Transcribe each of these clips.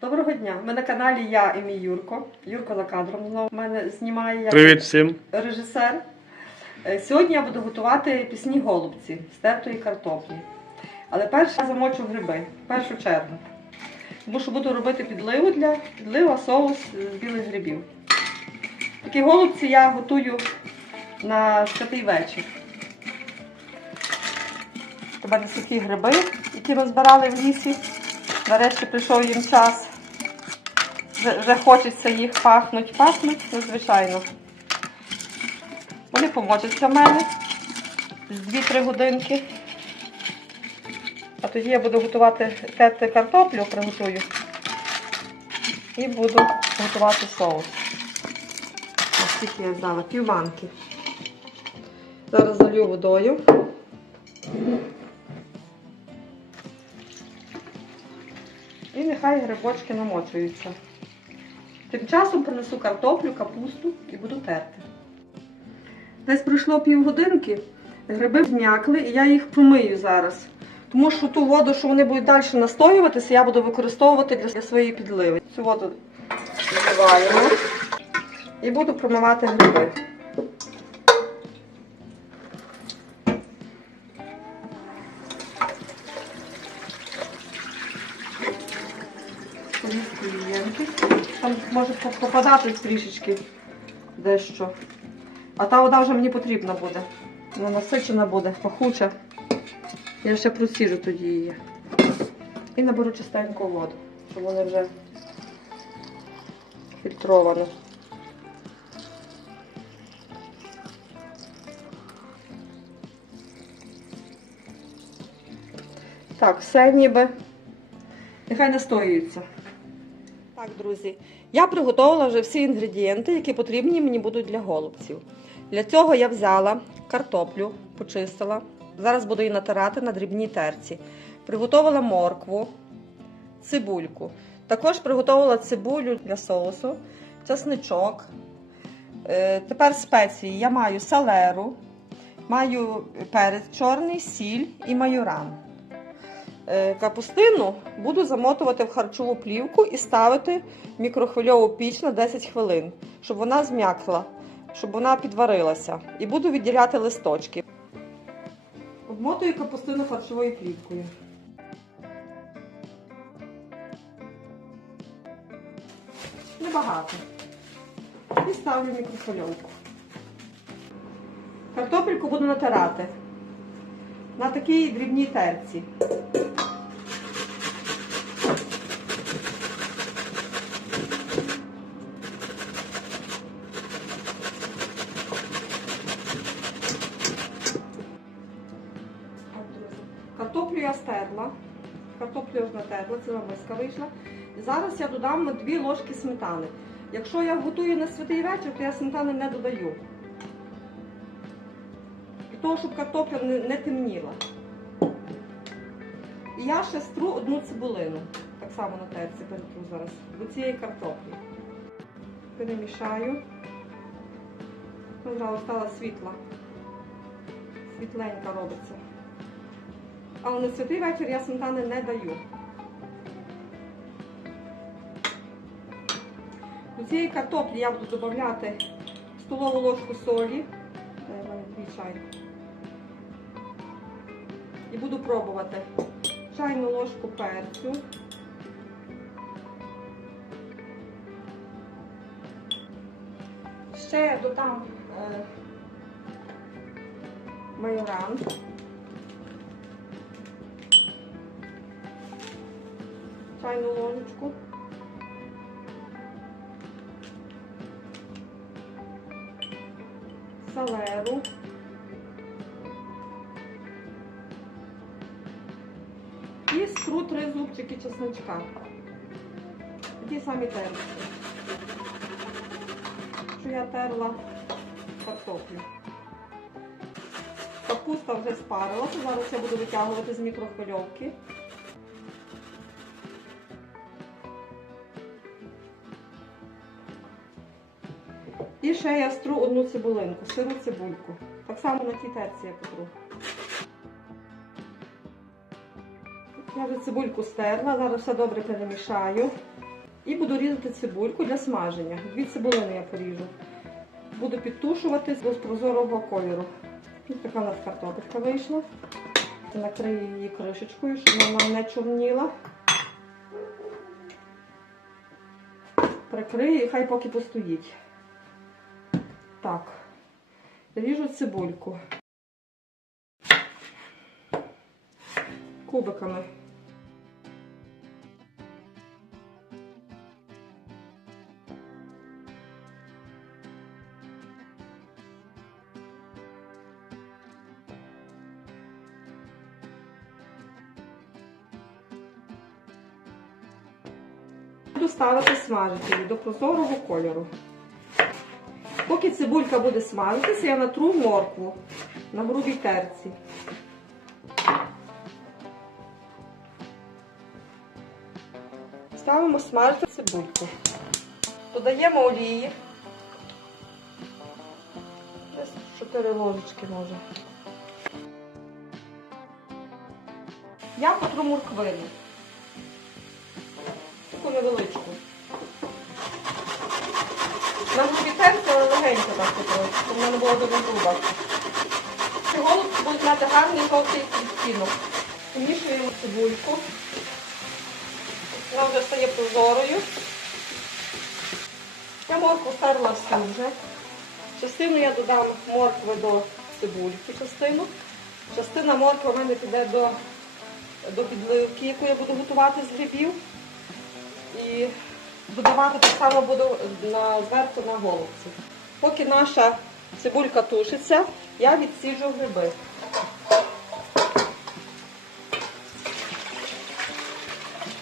Доброго дня! Ми на каналі Я і мій Юрко. Юрко за кадром знову мене знімає як Привіт всім. режисер. Е, Сьогодні я буду готувати пісні голубці з тертої картоплі. Але перше я замочу гриби, в першу чергу. Тому що буду робити підливу для підлива соус з білих грибів. Такі голубці я готую на святий вечір. У мене сухі гриби, які ми збирали в лісі. Нарешті прийшов їм час. Вже, вже хочеться їх пахнуть. Пахнуть, ну, звичайно. Вони помочаться в мене з 2-3 годинки. А тоді я буду готувати терти картоплю, приготую. І буду готувати соус. Ось скільки я взяла, півбанки. Зараз залью водою. І нехай грибочки намочуються. Тим часом принесу картоплю, капусту і буду терти. Десь пройшло півгодинки, гриби зм'якли, і я їх промию зараз. Тому що ту воду, що вони будуть далі настоюватися, я буду використовувати для своєї підливи. Цю воду вливаємо і буду промивати гриби. Там може попадати трішечки дещо. А та вода вже мені потрібна буде. Вона насичена буде, пахуча. Я ще просіжу тоді її. І наберу чистеньку воду, щоб вона вже фільтрована. Так, все ніби. Нехай настоюється. Так, друзі, я приготувала вже всі інгредієнти, які потрібні мені будуть для голубців. Для цього я взяла картоплю, почистила. Зараз буду її натирати на дрібній терці. Приготувала моркву, цибульку. Також приготувала цибулю для соусу, часничок. Е, Тепер спеції. Я маю салеру, маю перець чорний, сіль і майоран. Е, Капустину буду замотувати в харчову плівку і ставити в мікрохвильову піч на 10 хвилин, щоб вона зм'якла, щоб вона підварилася. І буду відділяти листочки. Обмотую капустину харчовою плівкою. Небагато. І ставлю мікрохвильовку. Картопельку буду натирати на такій дрібній терці. Картоплю я стерла. Картоплю я натерла, ціла миска вийшла. Зараз я додам 2 ложки сметани. Якщо я готую на святий вечір, то я сметани не додаю. Того, щоб картопля не, не темніла. І я ще стру одну цибулину. Так само на терці перетру зараз. До цієї картоплі. Перемішаю. Зразу стала світла. Світленька робиться. Але на святий вечір я сметани не даю. До цієї картоплі я буду додати столову ложку солі. Дай мене дві чайки. І буду пробувати чайну ложку перцю. Ще додам е, майоран. Чайну ложечку. Салеру. Зубчики чесночка. Ті самі терці. Що я терла картоплю. Капуста вже спарилася, зараз я буду витягувати з мікрохвильовки. І ще я стру одну цибулинку, сиру цибульку. Так само на тій терці я потру. Я вже цибульку стерла, зараз все добре перемішаю. І буду різати цибульку для смаження. Дві цибулини я поріжу. Буду підтушувати до прозорого кольору. Ось така у нас картопелька вийшла. Накрию її кришечкою, щоб вона не чорніла. Прикрию і хай поки постоїть. Так. Ріжу цибульку. Кубиками. Буду ставити смажити її до прозорого кольору. Поки цибулька буде смажитися, я натру моркву на грубій терці. Ставимо смажити цибульку. Додаємо олії. Десь 4 ложечки може. Я потру морквину. Невеличку. На грубій терці, але легенько так потрохи, щоб вона не була дуже груба. Ці голубці будуть мати гарний жовтий відтінок. Помішуємо цибульку. Вона вже стає прозорою. Я моркву стерла всю вже. Частину я додам моркви до цибульки, частину. Частина моркви в мене піде до, до підливки, яку я буду готувати з грибів. І додавати так само буду на, зверху на голубці. Поки наша цибулька тушиться, я відсіжу гриби.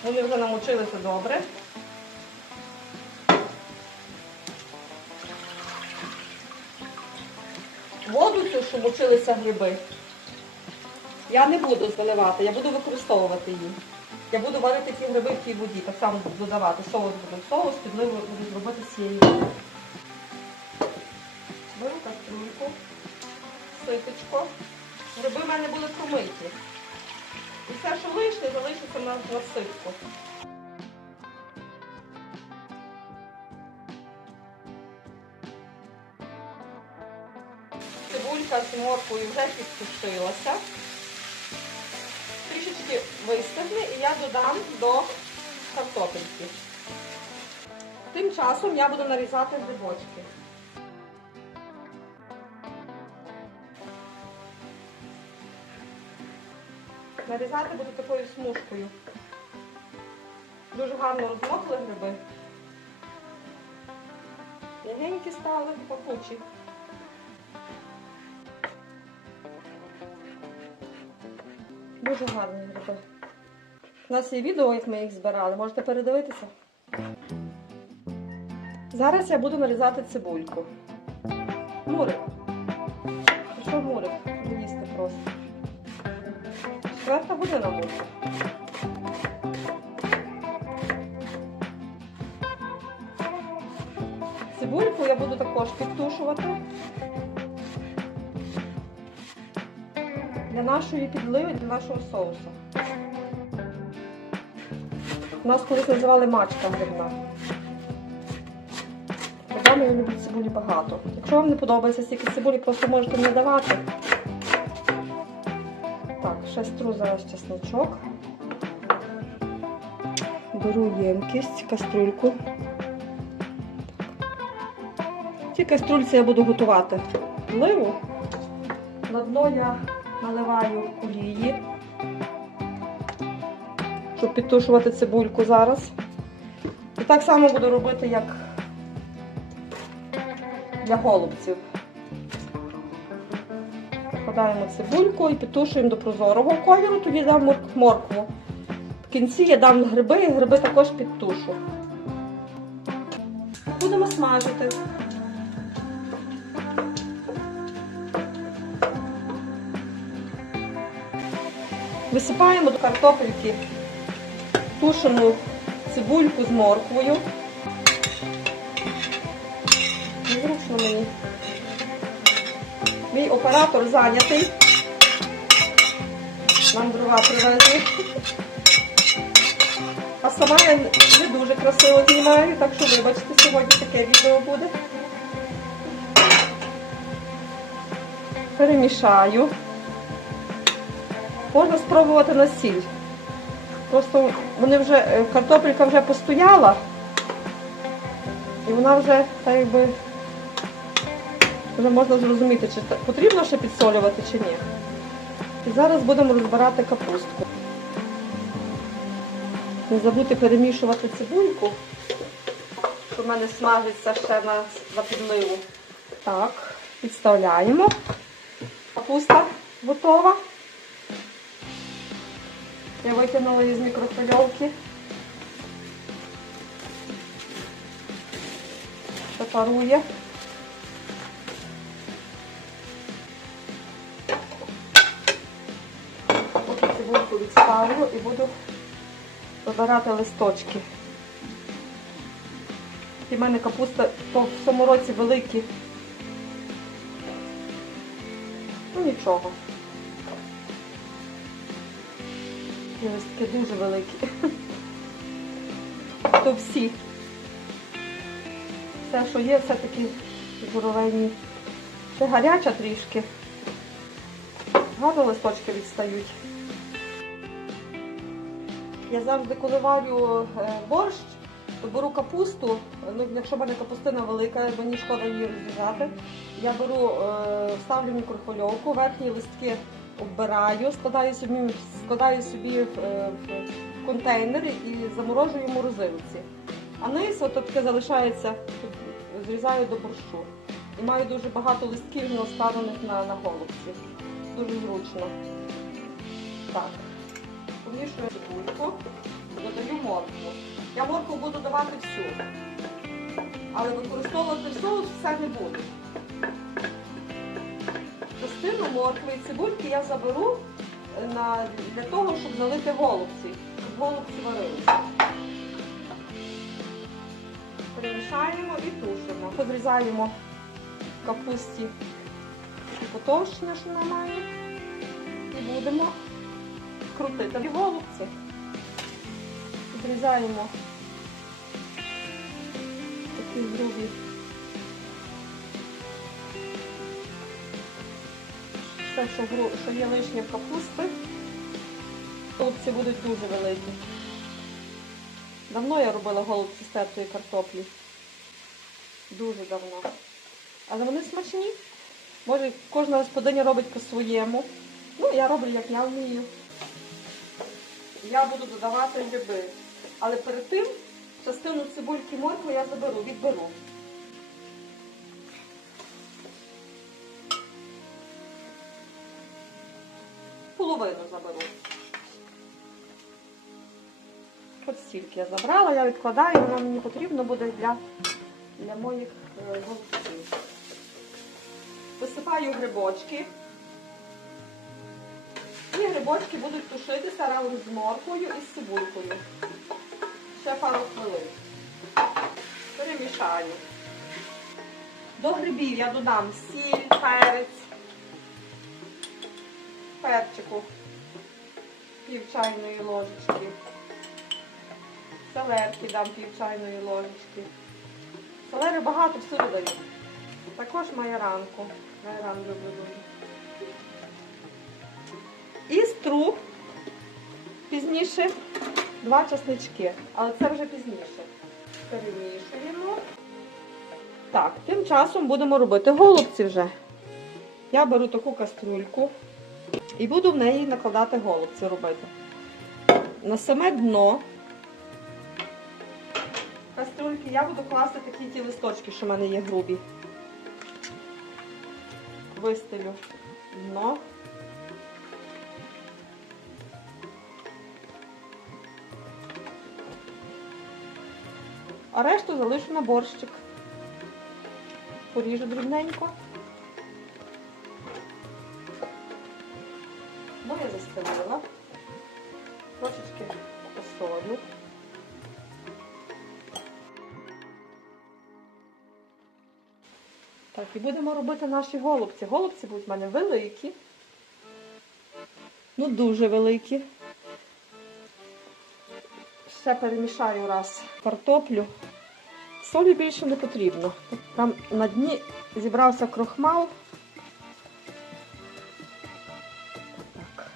Вони вже намочилися добре. Воду цю, що мочилися гриби, я не буду заливати, я буду використовувати її. Я буду варити ці гриби в тій воді, так само додавати соус буду соус, підливу буду зробити з цієї води. Беру каструльку, ситочко. Гриби в мене були промиті. І все, що лишнє, залишиться на, на ситку. Цибулька з морквою вже підсушилася. Трішечки вистигне і я додам до картопельки. Тим часом я буду нарізати грибочки. Нарізати буду такою смужкою. Дуже гарно розмокли гриби. М'ягенькі стали, пахучі. Дуже гарні гриби. У нас є відео, як ми їх збирали, можете передивитися. Зараз я буду нарізати цибульку. Мурик. Що мурик? Їсти просто. Четверта година буде. Цибульку я буду також підтушувати. Нашої підливи, для нашого соусу. Нас колись називали мачка грибна. Я люблю цибулі багато. Якщо вам не подобається стільки цибулі, просто можете не давати. Так, ще стру зараз чесночок. Беру ємкість, каструльку. В цій каструльці я буду готувати ливу. На дно я наливаю олії, щоб підтушувати цибульку зараз. І так само буду робити, як для голубців. Покладаємо цибульку і підтушуємо до прозорого кольору, тоді дам моркву. В кінці я дам гриби і гриби також підтушу. Будемо смажити. Висипаємо до картопельки тушену цибульку з морквою. Незручно мені. Мій оператор зайнятий. Нам дрова привезли. А сама я не дуже красиво знімаю, так що вибачте, сьогодні таке відео буде. Перемішаю. Можна спробувати на сіль. Просто вони вже, е, картопелька вже постояла. І вона вже, так якби, вже можна зрозуміти, чи потрібно ще підсолювати, чи ні. І зараз будемо розбирати капустку. Не забудьте перемішувати цибульку, що в мене смажиться ще на, на підливу. Так, підставляємо. Капуста готова. Я викинула її з мікрохвильовки. Ще парує. Поки цибульку відставлю і буду вибирати листочки. І в мене капуста по в цьому році великі. Ну нічого. І листки дуже великі. То всі. Все, що є, все такі журавельні. Ще гаряча трішки. Гарно листочки відстають. Я завжди, коли варю е, борщ, то беру капусту. Ну, якщо в мене капустина велика, мені шкода її розрізати. Я беру, е, ставлю мікрохвильовку, верхні листки оббираю, складаю собі, складаю собі в, е, в контейнер і заморожую в морозилці. А низ таке залишається, зрізаю до борщу. І маю дуже багато листків не складених на, на голубці. Дуже зручно. Так. Помішую цибульку, додаю моркву. Я моркву буду давати всю. Але використовувати в соус все не буду. Частину моркви і цибульки я заберу е, на, для того, щоб залити голубці, щоб голубці варилися. Перемішаємо і тушимо. Подрізаємо капусті потовщення, що вона має. І будемо крутити голубці. Підрізаємо такі грубі. Все, що, є лишнє в капусти. Голубці будуть дуже великі. Давно я робила голубці з тертої картоплі. Дуже давно. Але вони смачні. Може, кожна господиня робить по-своєму. Ну, я роблю, як я вмію. Я буду додавати гриби. Але перед тим частину цибульки моркви я заберу, відберу. Половину заберу. От стільки я забрала, я відкладаю, воно мені потрібно буде для, для моїх е, голубців. Висипаю грибочки. І грибочки будуть тушитися разом з морквою і з цибулькою. Ще пару хвилин. Перемішаю. До грибів я додам сіль, перець, перчику, пів чайної ложечки. Селерки дам пів чайної ложечки. Селери багато всюди даю. Також майоранку. Майоран люблю дуже. І стру пізніше два часнички, але це вже пізніше. Перемішуємо. Так, тим часом будемо робити голубці вже. Я беру таку кастрюльку і буду в неї накладати голубці робити. На саме дно кастрюльки я буду класти такі ті листочки, що в мене є грубі. Вистелю дно. А решту залишу на борщик. Поріжу дрібненько. Будемо робити наші голубці. Голубці будуть в мене великі. Ну, дуже великі. ще перемішаю раз картоплю. Солі більше не потрібно. Там на дні зібрався крохмал. Так.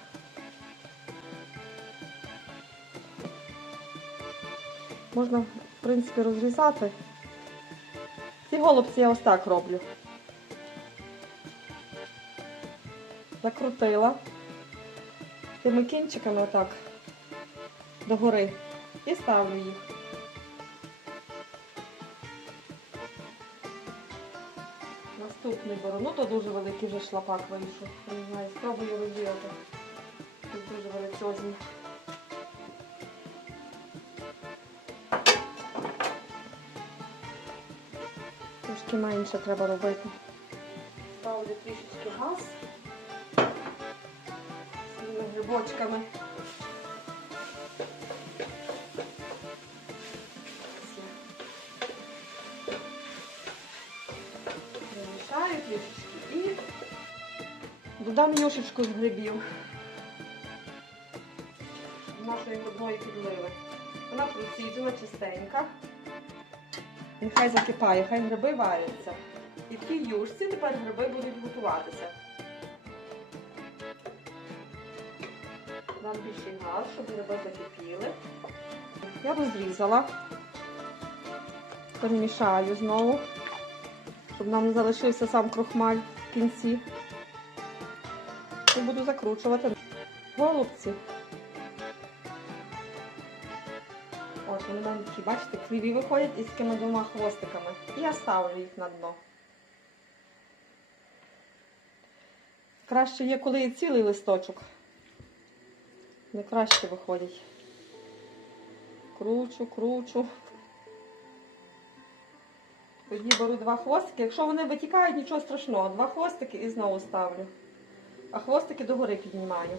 Можна, в принципі, розрізати. Ці голубці я ось так роблю. Закрутила тими кінчиками отак догори і ставлю їх. Наступний беру. Ну то дуже великий вже шлапак вийшов. Не знаю, спробую розділити. Тут дуже величезний. Трошки менше треба робити. Ставлю трішечки газ Все. Перемішаю трішечки і додам юшечку з грибів нашої грибної підливи. Вона проціджена чистенька. Нехай закипає, хай гриби варяться. І в тій юшці тепер гриби будуть готуватися. Дам більший щоб гриби закипіли. Я розрізала, перемішаю знову, щоб нам не залишився сам крохмаль в кінці. І буду закручувати голубці. От вони мене такі, бачите, криві виходять із такими двома хвостиками. І я ставлю їх на дно. Краще є, коли є цілий листочок. Не краще виходять. Кручу, кручу. Тоді беру два хвостики. Якщо вони витікають, нічого страшного. Два хвостики і знову ставлю. А хвостики догори піднімаю.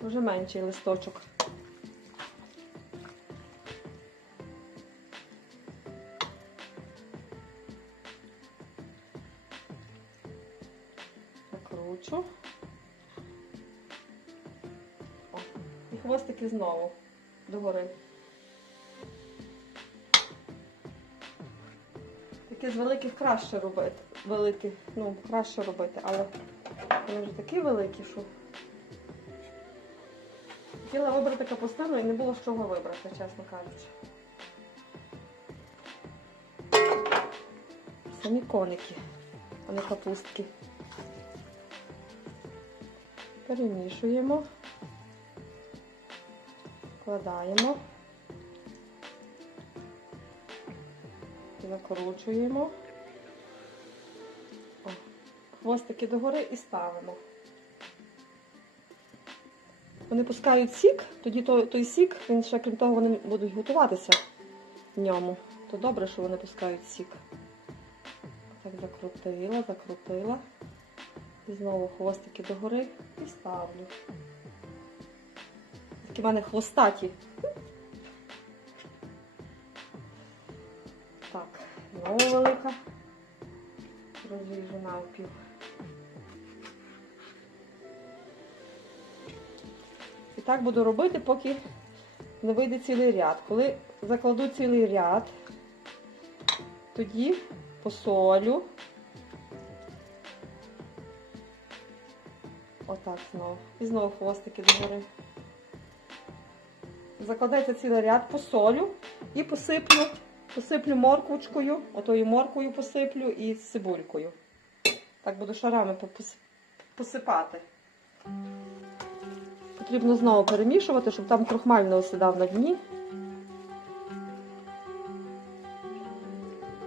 Вже менший листочок. Знову догори. Таке з великих краще робити. Великих, ну, краще робити, але вони вже такі великі, що. Хотіла вибрати капустину і не було з чого вибрати, чесно кажучи. Самі коники, а не капустки. Перемішуємо, вкладаємо, закручуємо. О, хвостики догори і ставимо. Вони пускають сік, тоді той, той сік, він ще крім того, вони будуть готуватися в ньому. То добре, що вони пускають сік. Так закрутила, закрутила. І знову хвостики догори і ставлю. Такі в мене хвостаті. Так, знову велика. Розріжу навпів. І так буду робити, поки не вийде цілий ряд. Коли закладу цілий ряд, тоді посолю. Отак знову. І знову хвостики догори. Закладається цілий ряд, посолю і посиплю, посиплю морквочкою, отою морквою посиплю і цибулькою. Так буду шарами посипати. Потрібно знову перемішувати, щоб там крохмаль не осідав на дні.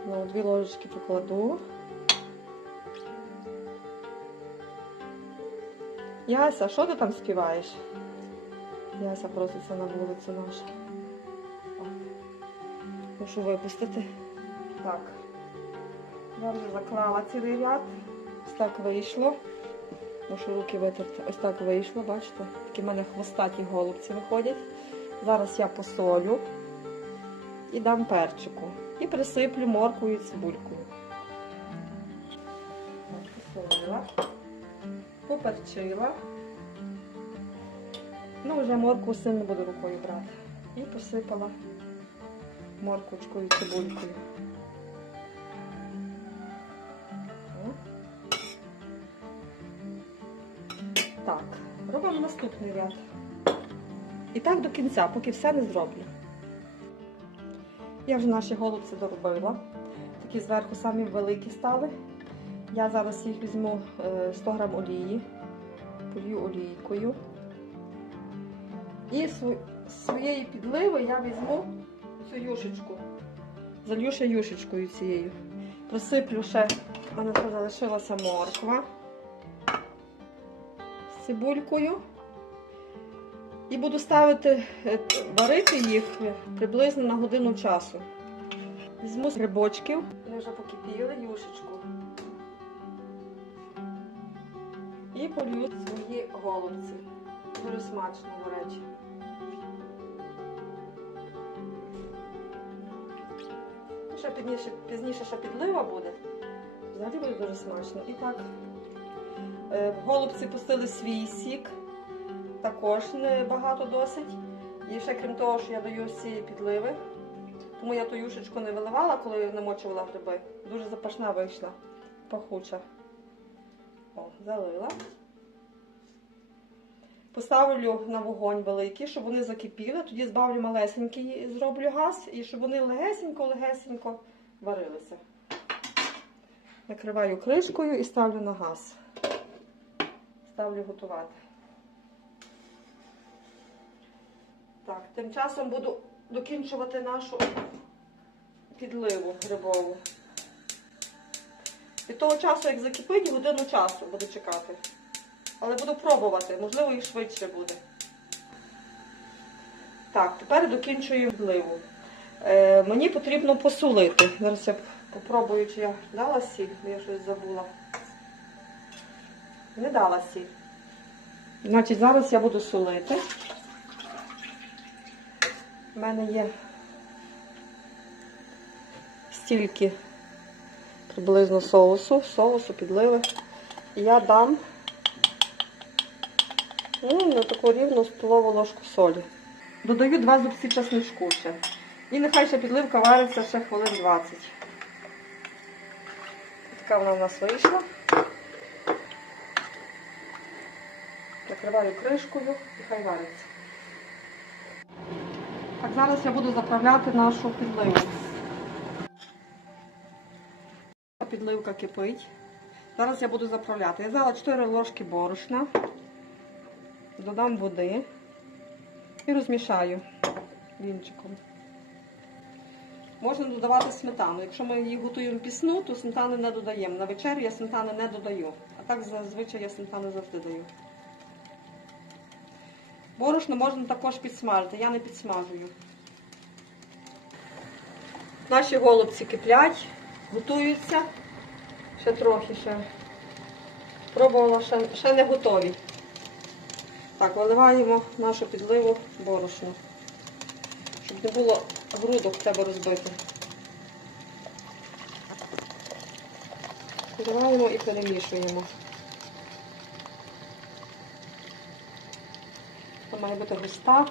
Знову дві ложечки покладу. Яся, що ти там співаєш? Яся проситься на вулицю нашу. Прошу випустити. Так. Я вже заклала цілий ряд. Ось так вийшло. Мушу руки витерти. Ось так вийшло, бачите? Такі в мене хвостаті голубці виходять. Зараз я посолю і дам перчику. І присиплю морквою і цибулькою. Посолила, поперчила. Ну, вже моркву сильно буду рукою брати. І посипала морквочкою, цибулькою. Так, робимо наступний ряд. І так до кінця, поки все не зроблю. Я вже наші голубці доробила. Такі зверху самі великі стали. Я зараз їх візьму е, 100 грам олії, полью олійкою. І з своєї підливи я візьму цю юшечку. Залью ще юшечкою цією. Присиплю ще, в мене залишилася морква з цибулькою. І буду ставити, е, варити їх приблизно на годину часу. Візьму грибочків, вони вже покипіли, юшечку. І полью свої голубці. Дуже смачно, до речі. Ще пізніше, пізніше ще підлива буде. Взагалі буде дуже смачно. І так, е, голубці пустили свій сік, також небагато досить. І ще крім того, що я даю цієї підливи. Тому я ту юшечку не виливала, коли намочувала гриби. Дуже запашна вийшла, пахуча. О, залила. Поставлю на вогонь великий, щоб вони закипіли. Тоді збавлю малесенький, зроблю газ, і щоб вони легесенько-легесенько варилися. Накриваю кришкою і ставлю на газ. Ставлю готувати. Так, тим часом буду докінчувати нашу підливу грибову. Від того часу, як закипить, годину часу буду чекати. Але буду пробувати, можливо, і швидше буде. Так, тепер докінчую підливу. Е, мені потрібно посолити. Зараз я попробую, чи я дала сіль, бо я щось забула. Не дала сіль. Значить, зараз я буду солити. У мене є стільки приблизно соусу, соусу, підливи. Я дам ну, на таку рівну столову ложку солі. Додаю два зубці чесничку ще. І нехай ще підливка вариться ще хвилин 20. Така вона в нас вийшла. Накриваю кришкою і хай вариться. Так, зараз я буду заправляти нашу підливу. Підливка кипить. Зараз я буду заправляти. Я взяла 4 ложки борошна, додам води і розмішаю вінчиком. Можна додавати сметану. Якщо ми її готуємо пісну, то сметани не додаємо. На вечерю я сметани не додаю. А так зазвичай я сметани завжди даю. Борошно можна також підсмажити, я не підсмажую. Наші голубці киплять, готуються. Ще трохи ще. Пробувала, ще, ще не готові. Так, виливаємо нашу підливу борошно. Щоб не було грудок, треба розбити. Виливаємо і перемішуємо. Вона має бути густа.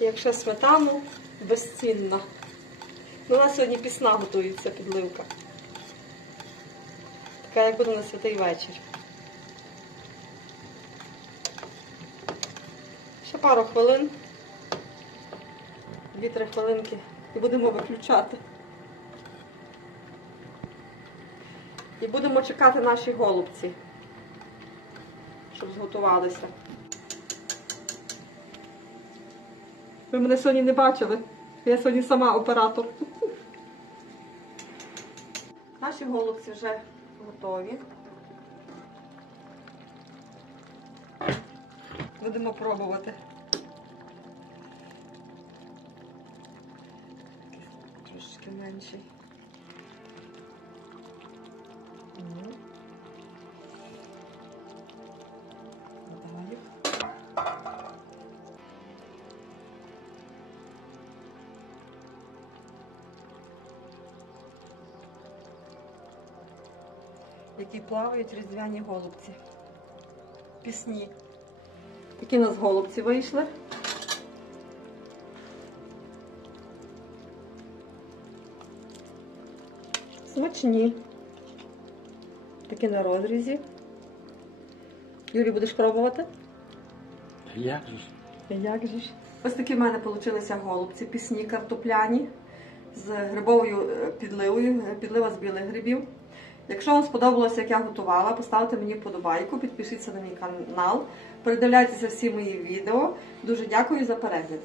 Якщо сметану, безцінна. Ну, У нас сьогодні пісна готується підливка. Така, як буде на святий вечір. Ще пару хвилин. Дві-три хвилинки і будемо виключати. І будемо чекати наші голубці, щоб зготувалися. Ви мене сьогодні не бачили. Я сьогодні сама оператор. Наші голубці вже готові. Будемо пробувати. Трошки менший. Додаю. Які плавають різдвяні голубці. Пісні. Такі у нас голубці вийшли. Смачні. Такі на розрізі. Юрій, будеш пробувати? Як же ж? Як же ж? Ось такі в мене получилися голубці, пісні картопляні з грибовою е, підливою, е, підлива з білих грибів. Якщо вам сподобалося, як я готувала, поставте мені вподобайку, підпишіться на мій канал, передивляйтеся всі мої відео. Дуже дякую за перегляди.